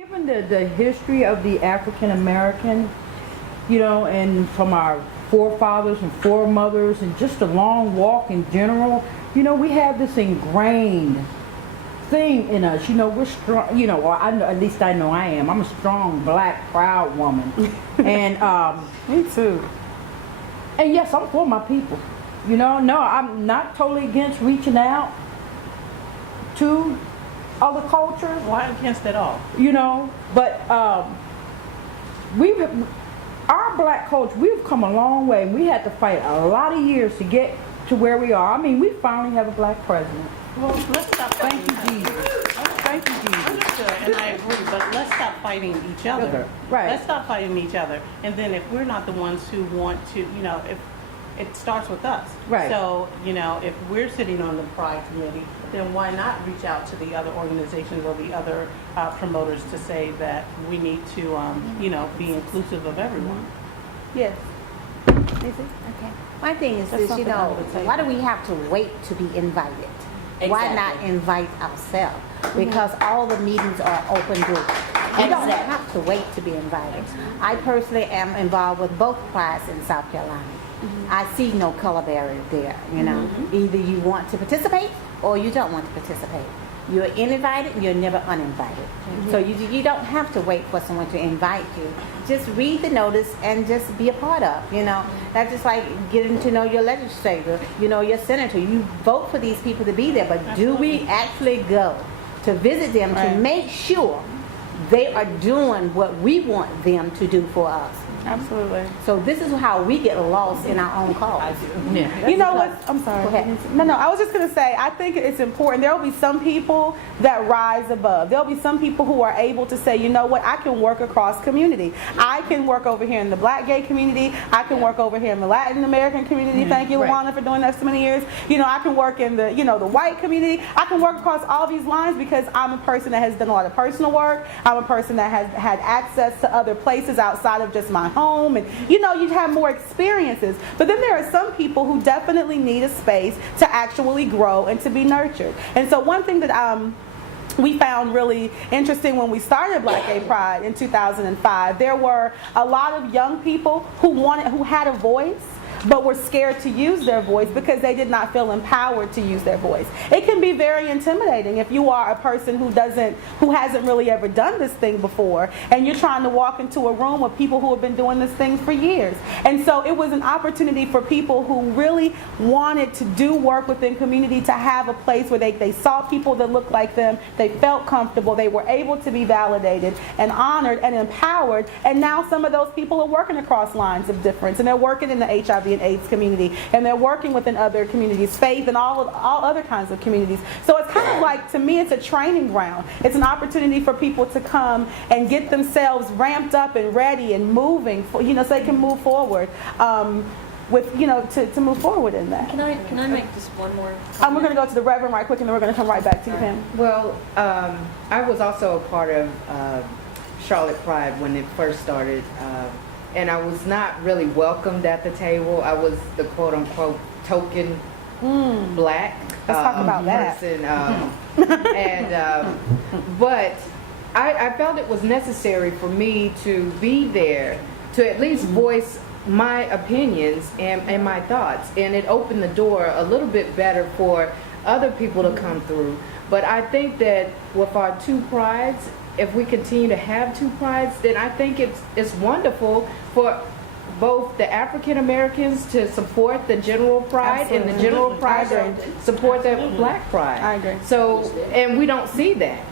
Given the history of the African American, and from our forefathers and foremothers, and just a long walk in general, we have this ingrained thing in us. We're strong. Or I know, at least I know I am. I'm a strong, black, proud woman, and Me too. and yes, I'm for my people. No, I'm not totally against reaching out to other cultures. Why against it all? But our black culture, we've come a long way. We had to fight a lot of years to get to where we are. I mean, we finally have a black president. Well, let's stop. Thank you, Jesus. Thank you, Jesus. Understood, and I agree, but let's stop fighting each other. Right. Let's stop fighting each other. And then if we're not the ones who want to, if it starts with us. Right. So, if we're sitting on the Pride Committee, then why not reach out to the other organizations or the other promoters to say that we need to, be inclusive of everyone? Yes. Okay. My thing is That's this, something I would say. why do we have to wait to be invited? Why not invite ourselves? Because all the meetings are open doors. You don't have to wait to be invited. I personally am involved with both Prides in South Carolina. I see no color barrier there, Either you want to participate or you don't want to participate. You're uninvited, you're never uninvited. So you don't have to wait for someone to invite you. Just read the notice and just be a part of, That's just like getting to know your legislator, your senator. You vote for these people to be there, but do we actually go to visit them to make sure they are doing what we want them to do for us? Absolutely. So this is how we get lost in our own cause. Yeah. You know what? I'm sorry. Go ahead. No, I was just going to say, I think it's important. There will be some people that rise above. There will be some people who are able to say, you know what, I can work across community. I can work over here in the black gay community. I can work over here in the Latin American community. Thank you, Luana, for doing that so many years. I can work in the, the white community. I can work across all these lines because I'm a person that has done a lot of personal work. I'm a person that has had access to other places outside of just my home, and you'd have more experiences. But then there are some people who definitely need a space to actually grow and to be nurtured. And so one thing that we found really interesting when we started Black Gay Pride in 2005, there were a lot of young people who had a voice, but were scared to use their voice because they did not feel empowered to use their voice. It can be very intimidating if you are a person who hasn't really ever done this thing before, and you're trying to walk into a room with people who have been doing this thing for years. And so it was an opportunity for people who really wanted to do work within community to have a place where they saw people that looked like them, they felt comfortable, they were able to be validated and honored and empowered. And now some of those people are working across lines of difference, and they're working in the HIV and AIDS community, and they're working within other communities, faith, and all other kinds of communities. So it's kind of like, to me, it's a training ground. It's an opportunity for people to come and get themselves ramped up and ready and moving, so they can move forward. To move forward in that. Can I make just one more We're going to go to the Reverend right quick, and then we're going to come right back to you, Pam. Well, I was also a part of Charlotte Pride when it first started. And I was not really welcomed at the table. I was the quote-unquote token black Let's talk about person. But I felt it was necessary for me to be there to at least voice my opinions and my thoughts. And it opened the door a little bit better for other people to come through. But I think that with our 2Prides, if we continue to have 2Prides, then I think it's wonderful for both the African Americans to support the general pride. Absolutely. And the general pride to support the black pride. I agree. So, and we don't see that.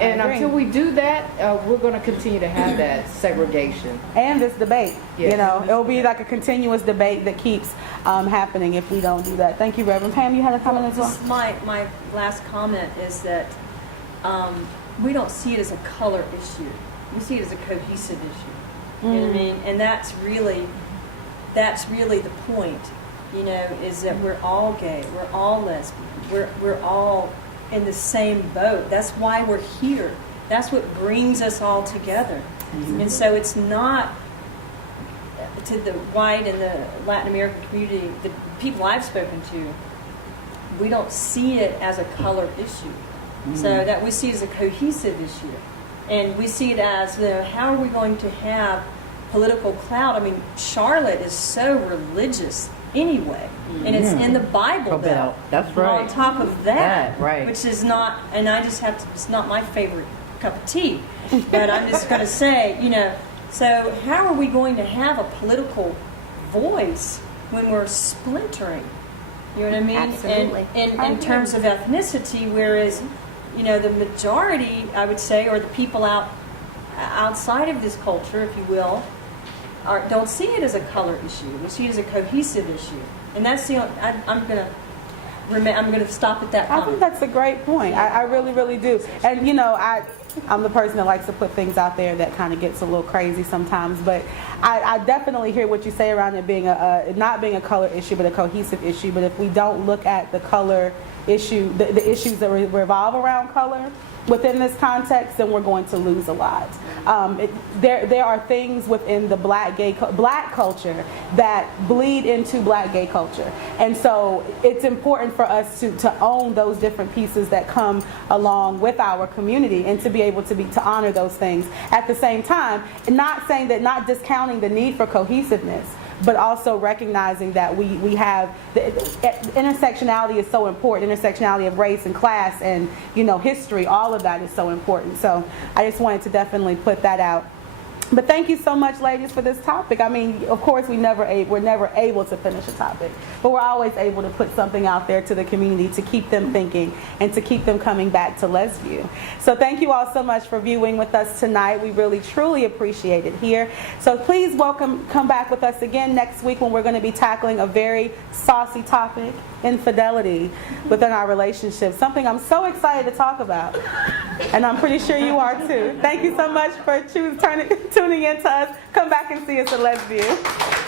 And agree. until we do that, we're going to continue to have that segregation. And this debate, Yes. it'll be like a continuous debate that keeps happening if we don't do that. Thank you, Reverend. Pam, you had a comment as well? Just my last comment is that we don't see it as a color issue. We see it as a cohesive issue. You know what I mean? And that's really the point. Is that we're all gay, we're all lesbian, we're all in the same boat. That's why we're here. That's what brings us all together. And so it's not to the white and the Latin American community, the people I've spoken to, we don't see it as a color issue. So that we see it as a cohesive issue. And we see it as, how are we going to have political clout? I mean, Charlotte is so religious anyway, and it's in the Bible Belt. That's right. On top of that, right. which is not, and I just have to, it's not my favorite cup of tea, but I'm just going to say, so how are we going to have a political voice when we're splintering? You know what I mean? Absolutely. And in terms of ethnicity, whereas, the majority, I would say, or the people outside of this culture, if you will, don't see it as a color issue. We see it as a cohesive issue, and that's I'm going to stop at that I comment. think that's a great point. I really, really do. And I'm the person that likes to put things out there that kind of gets a little crazy sometimes, but I definitely hear what you say around it being not being a color issue, but a cohesive issue. But if we don't look at the color issue, the issues that revolve around color within this context, then we're going to lose a lot. There are things within the black culture that bleed into black gay culture, and so it's important for us to own those different pieces that come along with our community, and to be able to honor those things at the same time. Not saying that, not discounting the need for cohesiveness, but also recognizing that we have intersectionality is so important. Intersectionality of race and class and history, all of that is so important. So I just wanted to definitely put that out. But thank you so much, ladies, for this topic. I mean, of course, we're never able to finish a topic, but we're always able to put something out there to the community to keep them thinking and to keep them coming back to LezView. So thank you all so much for viewing with us tonight. We really, truly appreciate it here. So please come back with us again next week when we're going to be tackling a very saucy topic, infidelity within our relationship, something I'm so excited to talk about. And I'm pretty sure you are too. Thank you so much for tuning in to us. Come back and see us at LezView.